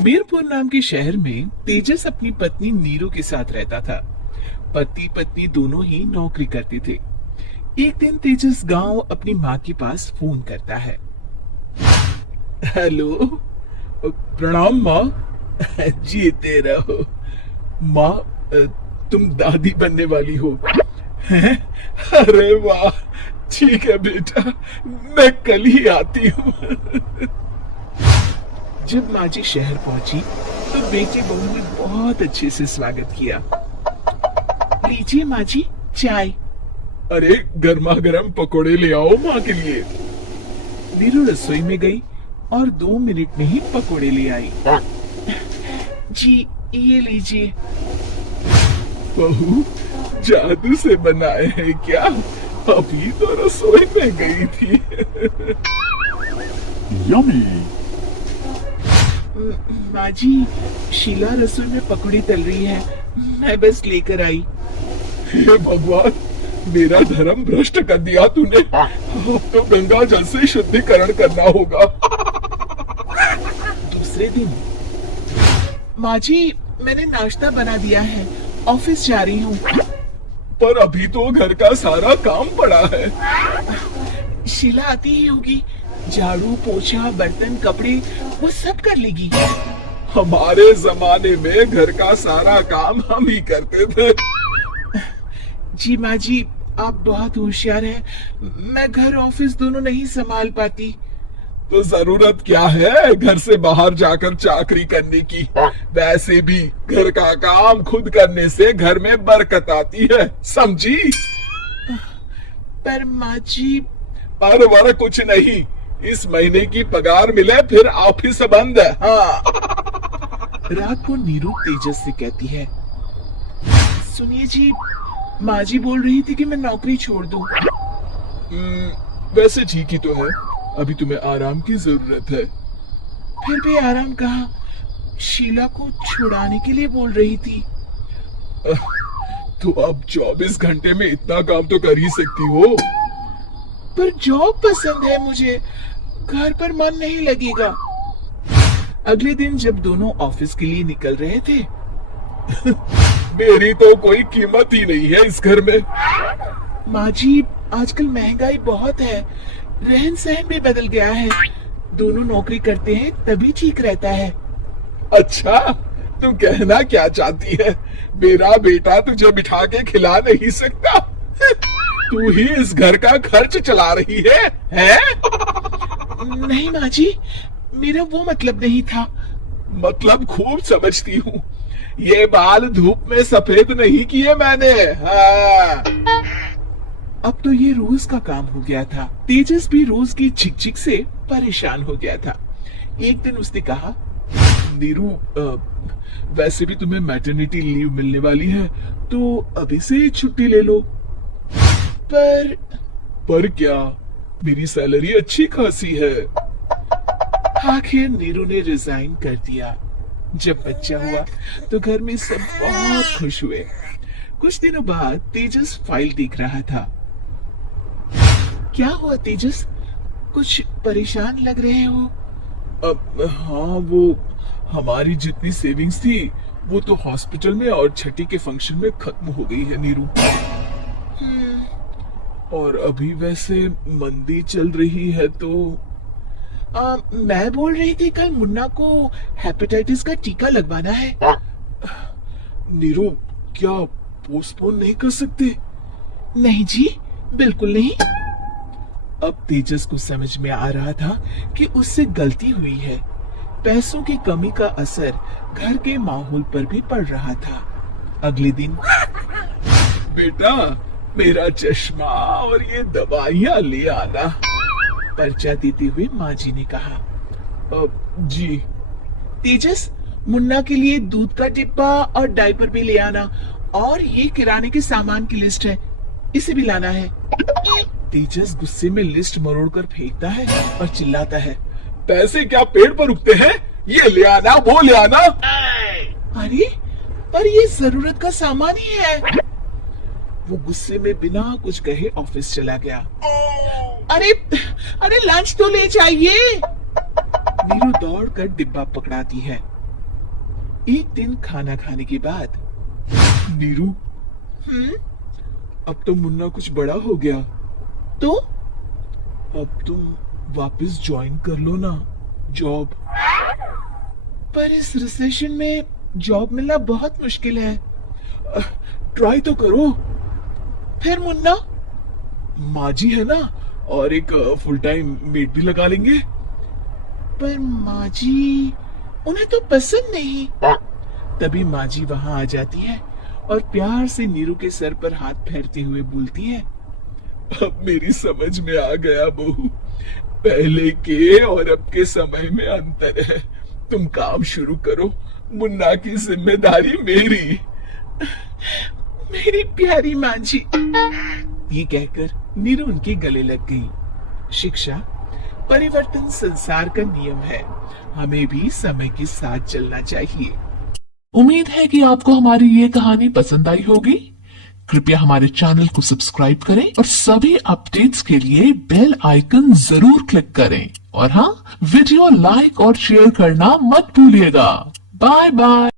मीरपुर नाम के शहर में तेजस अपनी पत्नी नीरू के साथ रहता था। पति पत्नी दोनों ही नौकरी करते थे। एक दिन तेजस गांव अपनी माँ के पास फोन करता है। हेलो, प्रणाम माँ। जीते रहो माँ, तुम दादी बनने वाली हो हैं? अरे वाह, ठीक है बेटा, मैं कल ही आती हूँ। जब माँ जी शहर पहुंची तो बेटे बहू ने बहुत अच्छे से स्वागत किया। लीजिए माँ जी, चाय। अरे गर्मा गर्म पकोड़े ले आओ माँ के लिए। नीरू रसोई में गई और 2 मिनट में ही पकोड़े ले आई। जी ये लीजिए। बहू जादू से बनाए हैं क्या? अभी तो रसोई में गई थी। यम्मी। माँ जी, शीला रसोई में पकौड़ी तल रही है, मैं बस लेकर आई। हे भगवान, मेरा धर्म भ्रष्ट कर दिया तूने। अब तो गंगा जल से शुद्धिकरण करना होगा। दूसरे दिन, माँ जी मैंने नाश्ता बना दिया है, ऑफिस जा रही हूँ। पर अभी तो घर का सारा काम पड़ा है। शीला आती ही होगी, झाड़ू पोछा बर्तन कपड़े वो सब कर लेगी। हमारे जमाने में घर का सारा काम हम ही करते थे। जी माँ जी, आप बहुत होशियार हैं, मैं घर ऑफिस दोनों नहीं संभाल पाती। तो जरूरत क्या है घर से बाहर जाकर चाकरी करने की? वैसे भी घर का काम खुद करने से घर में बरकत आती है, समझी? पर माँ जी। पर वर कुछ नहीं, इस महीने की पगार मिले फिर ऑफिस बंद है। हाँ। रात को नीरू तेजस से कहती है, सुनिए जी, माँ जी बोल रही थी कि मैं नौकरी छोड़ दूं। वैसे ठीक ही तो है, अभी तुम्हें आराम की जरूरत है। फिर भी आराम कहाँ, शीला को छुड़ाने के लिए बोल रही थी। तो अब 24 घंटे में इतना काम तो कर ही सकती हो। पर जॉब पसंद है मुझे, घर पर मन नहीं लगेगा। अगले दिन जब दोनों ऑफिस के लिए निकल रहे थे, मेरी तो कोई कीमत ही नहीं है इस घर में। माँ जी, आजकल महंगाई बहुत है, रहन सहन भी बदल गया है, दोनों नौकरी करते हैं तभी ठीक रहता है। अच्छा, तू कहना क्या चाहती है? मेरा बेटा तुझे बिठा के खिला नहीं सकता? तू ही इस घर का खर्च चला रही है? नहीं माँ जी, मेरा वो मतलब नहीं था। मतलब खूब समझती हूँ, ये बाल धूप में सफेद नहीं किए मैंने। हाँ। अब तो ये रोज का काम हो गया था। तेजस भी रोज की झिकझिक से परेशान हो गया था। एक दिन उसने कहा, नीरू, वैसे भी तुम्हें मैटरनिटी लीव मिलने वाली है, तो अभी से छुट्टी ले लो। पर क्या, मेरी सैलरी अच्छी खासी है। आखिर नीरू ने रिजाइन कर दिया। जब बच्चा हुआ तो घर में सब बहुत खुश हुए। कुछ दिनों बाद तेजस फाइल देख रहा था। क्या हुआ तेजस, कुछ परेशान लग रहे हो? हाँ, वो हमारी जितनी सेविंग्स थी वो तो हॉस्पिटल में और छठी के फंक्शन में खत्म हो गई है नीरू। और अभी वैसे मंदी चल रही है तो मैं बोल रही थी कल मुन्ना को हेपेटाइटिस का टीका लगवाना है। नीरू, क्या पोस्टपोन नहीं कर सकते? नहीं जी, बिल्कुल नहीं। अब तेजस को समझ में आ रहा था कि उससे गलती हुई है। पैसों की कमी का असर घर के माहौल पर भी पड़ रहा था। अगले दिन, बेटा मेरा चश्मा और ये दवाइयाँ ले आना, पर्चा देते हुए माँ जी ने कहा। जी। तेजस, मुन्ना के लिए दूध का डिब्बा और डायपर भी ले आना, और ये किराने के सामान की लिस्ट है, इसे भी लाना है। तेजस गुस्से में लिस्ट मरोड़कर फेंकता है और चिल्लाता है, पैसे क्या पेड़ पर उगते हैं? ये ले आना, वो ले आना। अरे, पर ये जरूरत का सामान ही है। वो गुस्से में बिना कुछ कहे ऑफिस चला गया। अरे अरे, लंच तो ले जाइए। नीरू दौड़कर डिब्बा पकड़ाती है। एक दिन खाना खाने के बाद, नीरू, अब तो मुन्ना कुछ बड़ा हो गया, तो अब तुम वापस ज्वाइन कर लो ना जॉब। पर इस रिसेशन में जॉब मिलना बहुत मुश्किल है। ट्राई तो करो। फिर मुन्ना, माँ जी है ना, और एक फुल टाइम मेड भी लगा लेंगे। पर माँ जी, उन्हें तो पसंद नहीं। तभी माँ जी वहां आ जाती है और प्यार से नीरू के सर पर हाथ फेरते हुए बोलती है, अब मेरी समझ में आ गया बहू, पहले के और अब के समय में अंतर है। तुम काम शुरू करो, मुन्ना की जिम्मेदारी मेरी। मेरी प्यारी माँ जी, ये कहकर नीरू उनके गले लग गई। शिक्षा, परिवर्तन संसार का नियम है, हमें भी समय के साथ चलना चाहिए। उम्मीद है कि आपको हमारी ये कहानी पसंद आई होगी। कृपया हमारे चैनल को सब्सक्राइब करें और सभी अपडेट्स के लिए बेल आइकन जरूर क्लिक करें। और हाँ, वीडियो लाइक और शेयर करना मत भूलिएगा। Bye bye.